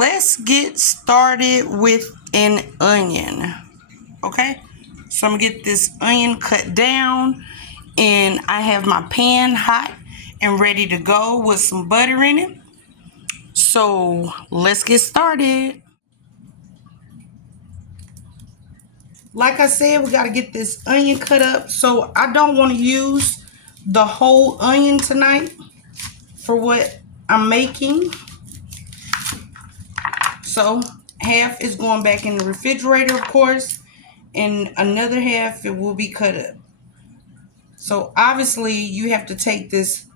let's get started with an onion. Okay, so I'm gonna get this onion cut down, and I have my pan hot and ready to go with some butter in it. So let's get started. Like I said, we got to get this onion cut up. So I don't want to use the whole onion tonight for what I'm making. So half is going back in the refrigerator, of course, and another half it will be cut up. So obviously you have to take this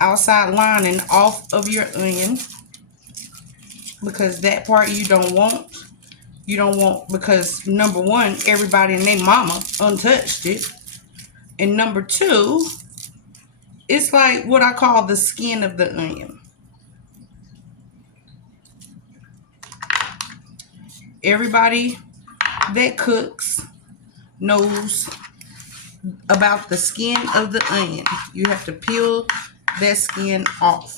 outside lining off of your onion, because that part you don't want. You don't want, because number one, everybody and their mama untouched it. And number two, it's like what I call the skin of the onion. Everybody that cooks knows about the skin of the onion. You have to peel that skin off.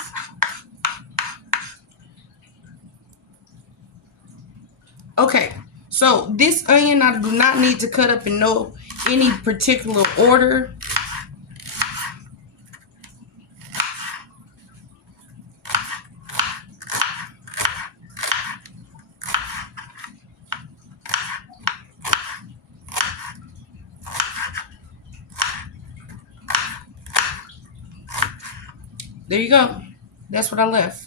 Okay, so this onion I do not need to cut up in any particular order. There you go. That's what I left.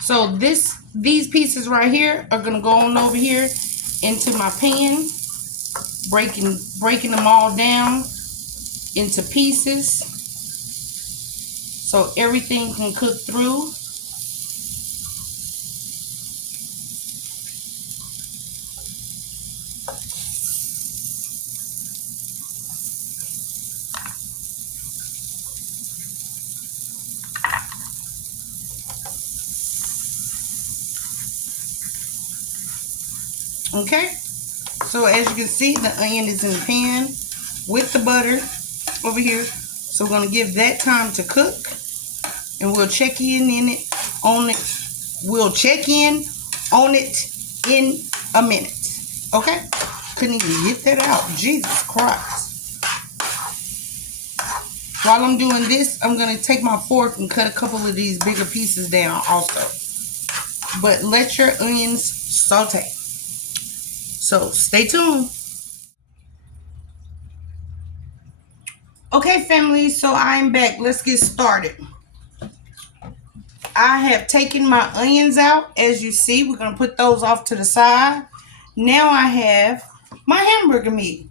So these pieces right here are gonna go on over here into my pan, breaking them all down into pieces so everything can cook through. Okay, so as you can see, the onion is in the pan with the butter over here. So we're gonna give that time to cook, and we'll check in on it. We'll check in on it in a minute. Okay, couldn't even get that out. Jesus Christ. While I'm doing this, I'm gonna take my fork and cut a couple of these bigger pieces down also. But let your onions saute. So stay tuned. Okay, family, so I'm back. Let's get started. I have taken my onions out. As you see, we're going to put those off to the side. Now I have my hamburger meat.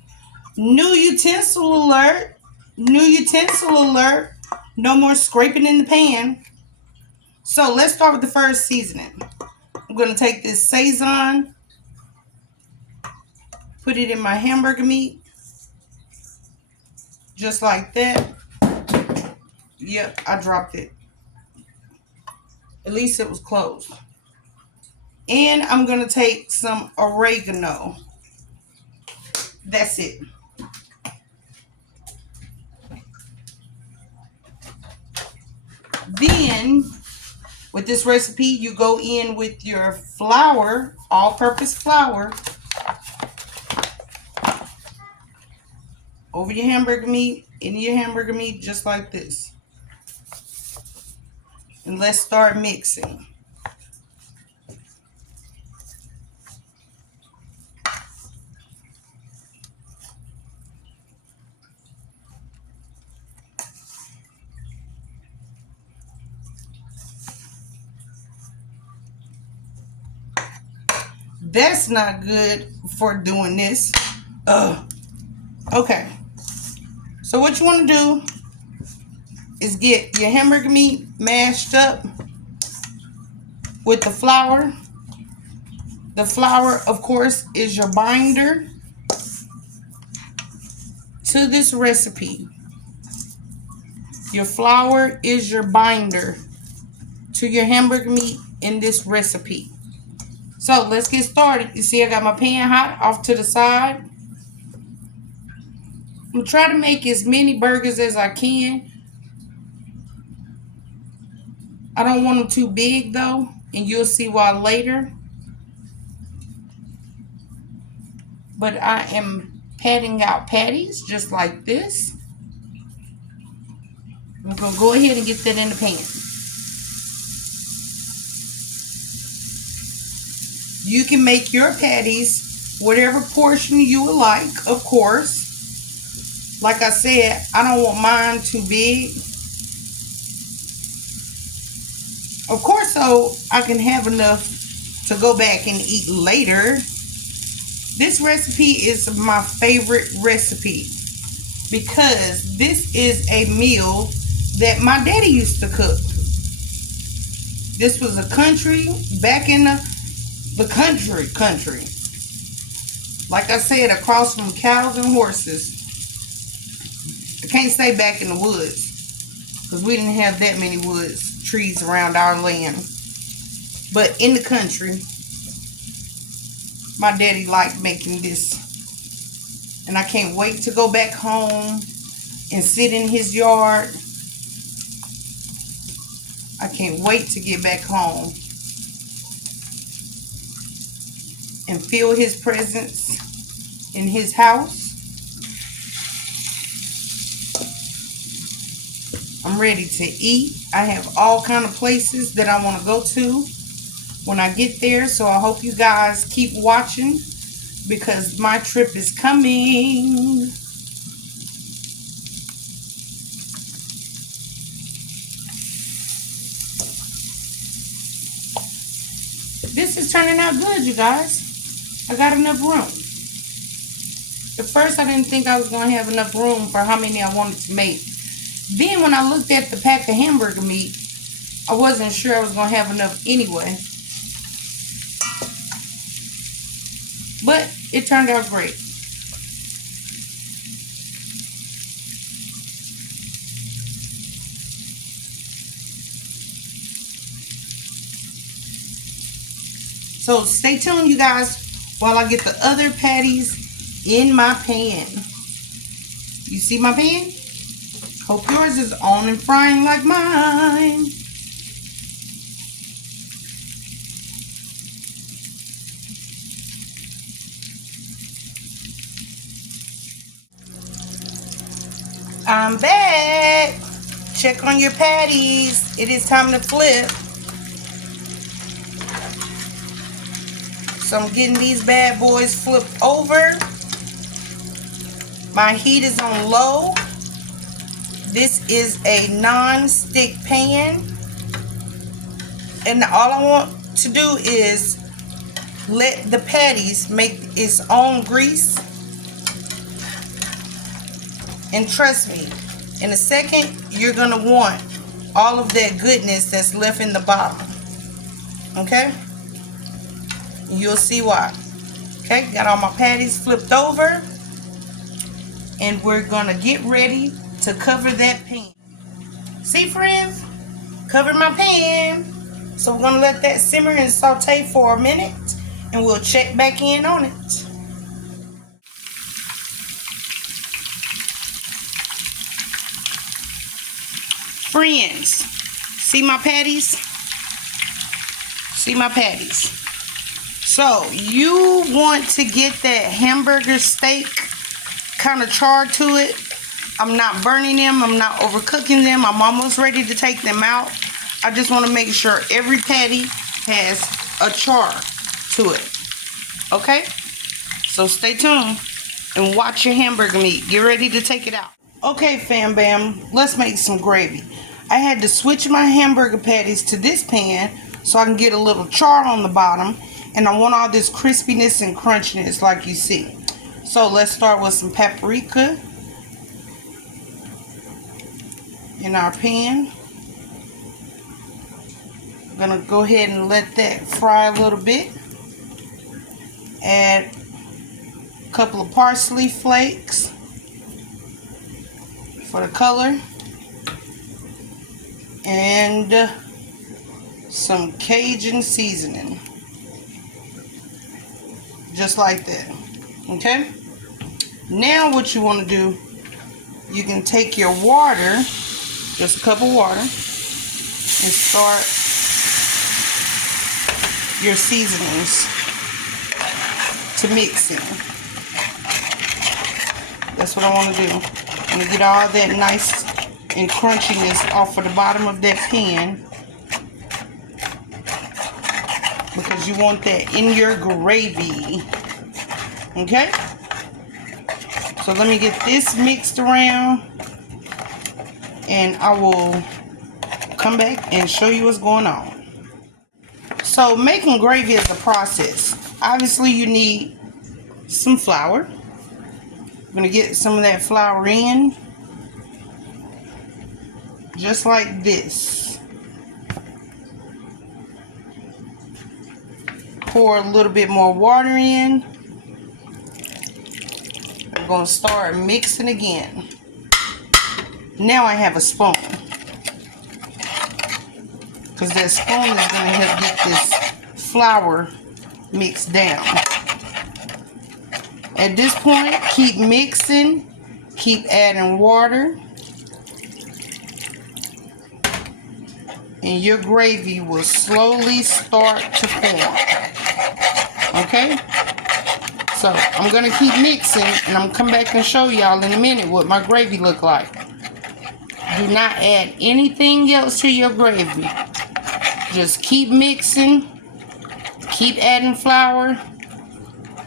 New utensil alert. New utensil alert. No more scraping in the pan. So let's start with the first seasoning. I'm going to take this Sazon, put it in my hamburger meat. Just like that. Yep, I dropped it. At least it was close. And I'm going to take some oregano. That's it. Then, with this recipe, you go in with your flour, all-purpose flour, over your hamburger meat, into your hamburger meat, just like this. And let's start mixing. That's not good for doing this. Okay. So what you want to do is get your hamburger meat mashed up with the flour. The flour, of course, is your binder to this recipe. Your flour is your binder to your hamburger meat in this recipe. So let's get started. You see I got my pan hot off to the side. I'm going to try to make as many burgers as I can. I don't want them too big though. and you'll see why later. But I am patting out patties just like this. I'm going to go ahead and get that in the pan. You can make your patties whatever portion you would like, of course. Like I said, I don't want mine too big. Of course, so I can have enough to go back and eat later. This recipe is my favorite recipe because this is a meal that my daddy used to cook. This was a country, back in the country. Like I said, across from cows and horses. I can't say back in the woods because we didn't have that many woods, trees around our land. But in the country, my daddy liked making this. And I can't wait to go back home and sit in his yard. I can't wait to get back home and feel his presence in his house. I'm ready to eat. I have all kind of places that I want to go to when I get there. So I hope you guys keep watching because my trip is coming. This is turning out good, you guys. I got enough room. At first, I didn't think I was going to have enough room for how many I wanted to make. Then when I looked at the pack of hamburger meat, I wasn't sure I was going to have enough anyway. But it turned out great. So stay tuned, you guys, while I get the other patties in my pan. You see my pan? Hope yours is on and frying like mine. I'm back. Check on your patties. It is time to flip. So I'm getting these bad boys flipped over. My heat is on low. This is a non-stick pan. And all I want to do is let the patties make its own grease. And trust me, in a second, you're going to want all of that goodness that's left in the bottom. Okay? You'll see why. Okay, got all my patties flipped over. And we're going to get ready to cover that pan. See, friends? Covered my pan. So we're going to let that simmer and saute for a minute. And we'll check back in on it. Friends, see my patties? See my patties? So you want to get that hamburger steak kind of char to it. I'm not burning them. I'm not overcooking them. I'm almost ready to take them out. I just want to make sure every patty has a char to it. Okay? So stay tuned and watch your hamburger meat. Get ready to take it out. Okay, fam bam, let's make some gravy. I had to switch my hamburger patties to this pan so I can get a little char on the bottom. And I want all this crispiness and crunchiness like you see. So let's start with some paprika in our pan. I'm going to go ahead and let that fry a little bit. Add a couple of parsley flakes for the color. And some Cajun seasoning. Just like that. Okay? Now what you want to do, you can take your water, just a cup of water, and start your seasonings to mix in. That's what I want to do. I'm going to get all that nice and crunchiness off of the bottom of that pan, because you want that in your gravy. Okay? So let me get this mixed around, and I will come back and show you what's going on. So making gravy is a process. Obviously you need some flour. I'm going to get some of that flour in, just like this. Pour a little bit more water in. I'm going to start mixing again. Now I have a spoon, because that spoon is going to help get this flour mixed down. At this point, keep mixing, keep adding water, and your gravy will slowly start to form. Okay? So I'm going to keep mixing, and I'm going to come back and show y'all in a minute what my gravy look like. Do not add anything else to your gravy. Just keep mixing, keep adding flour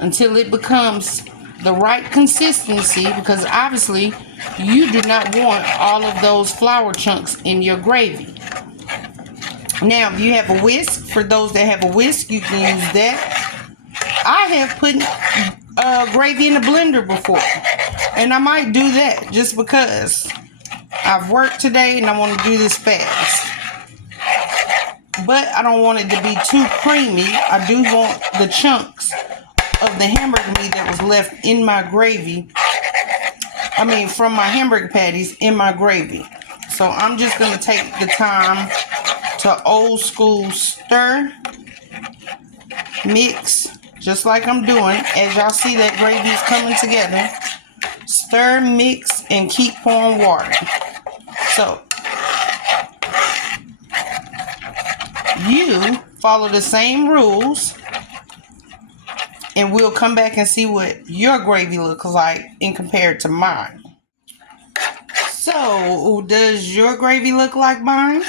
until it becomes the right consistency, because obviously you do not want all of those flour chunks in your gravy. Now, if you have a whisk, for those that have a whisk, you can use that. I have put gravy in the blender before, and I might do that just because I've worked today and I want to do this fast. But I don't want it to be too creamy. I do want the chunks of the hamburger meat that was left in my gravy, from my hamburger patties, in my gravy. So I'm just going to take the time to old school stir, mix, just like I'm doing. As y'all see that gravy is coming together, stir, mix, and keep pouring water. So you follow the same rules, and we'll come back and see what your gravy looks like in compared to mine. So, does your gravy look like mine?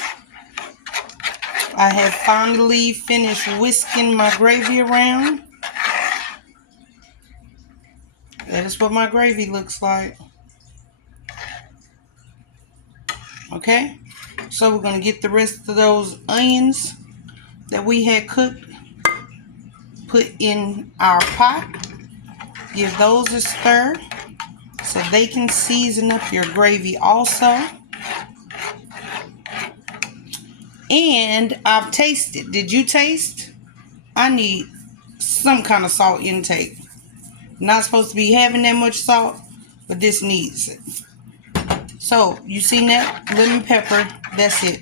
I have finally finished whisking my gravy around. That is what my gravy looks like. Okay? So we're going to get the rest of those onions that we had cooked, put in our pot. Give those a stir so they can season up your gravy also. And I've tasted. Did you taste? I need some kind of salt intake. Not supposed to be having that much salt, but this needs it. So, you see that? Lemon pepper. That's it.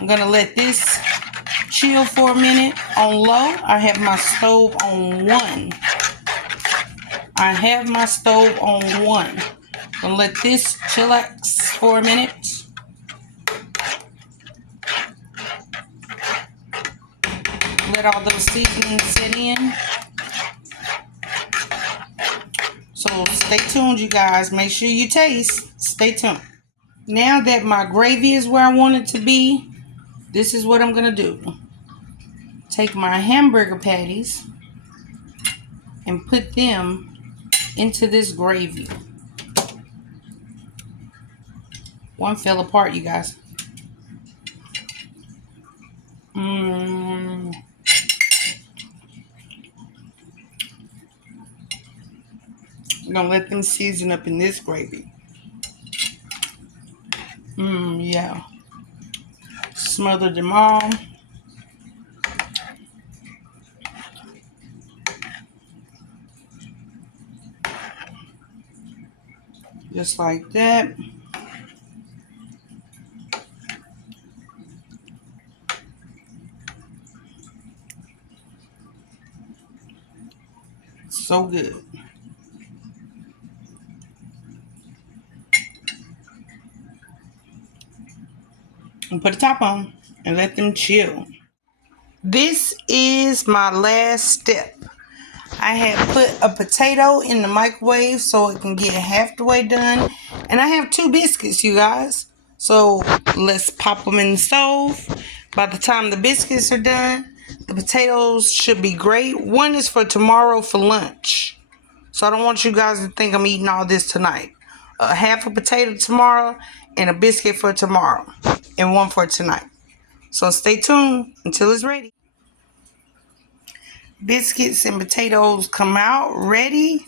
I'm going to let this chill for a minute on low. I have my stove on 1. I'm going to let this chillax for a minute. Let all those seasonings sit in. So stay tuned, you guys. Make sure you taste. Stay tuned. Now that my gravy is where I want it to be, this is what I'm going to do. Take my hamburger patties and put them into this gravy. One fell apart, you guys. I'm going to let them season up in this gravy. Yeah. Smother them all. Just like that. So good. and put the top on and let them chill. This is my last step. I had put a potato in the microwave so it can get half the way done. And I have 2 biscuits, you guys. So let's pop them in the stove. By the time the biscuits are done, the potatoes should be great. One is for tomorrow for lunch. So I don't want you guys to think I'm eating all this tonight. Half a potato tomorrow and a biscuit for tomorrow. And one for tonight. So stay tuned until it's ready. Biscuits and potatoes come out ready.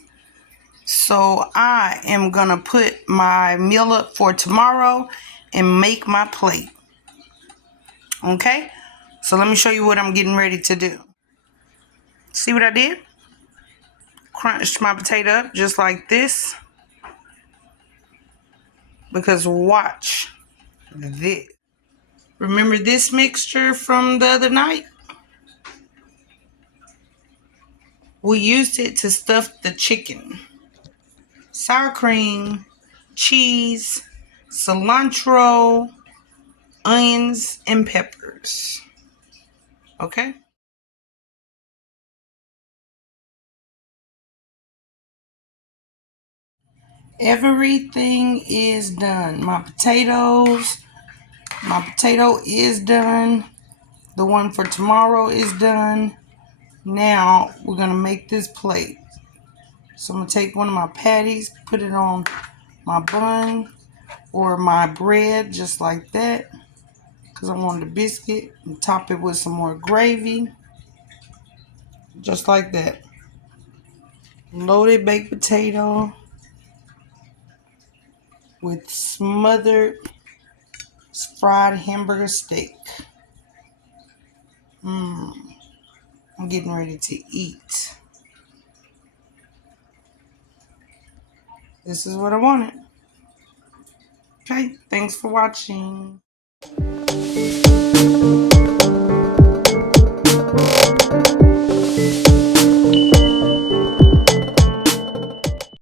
So I am going to put my meal up for tomorrow and make my plate. Okay? So let me show you what I'm getting ready to do. See what I did? Crunched my potato up just like this. Because watch this. Remember this mixture from the other night? We used it to stuff the chicken. Sour cream, cheese, cilantro, onions, and peppers. Okay? Everything is done. My potato is done. The one for tomorrow is done. Now we're going to make this plate. So I'm going to take one of my patties, put it on my bun or my bread just like that. Because I wanted a biscuit and top it with some more gravy. Just like that. Loaded baked potato with smothered fried hamburger steak. I'm getting ready to eat. This is what I wanted. Okay, thanks for watching.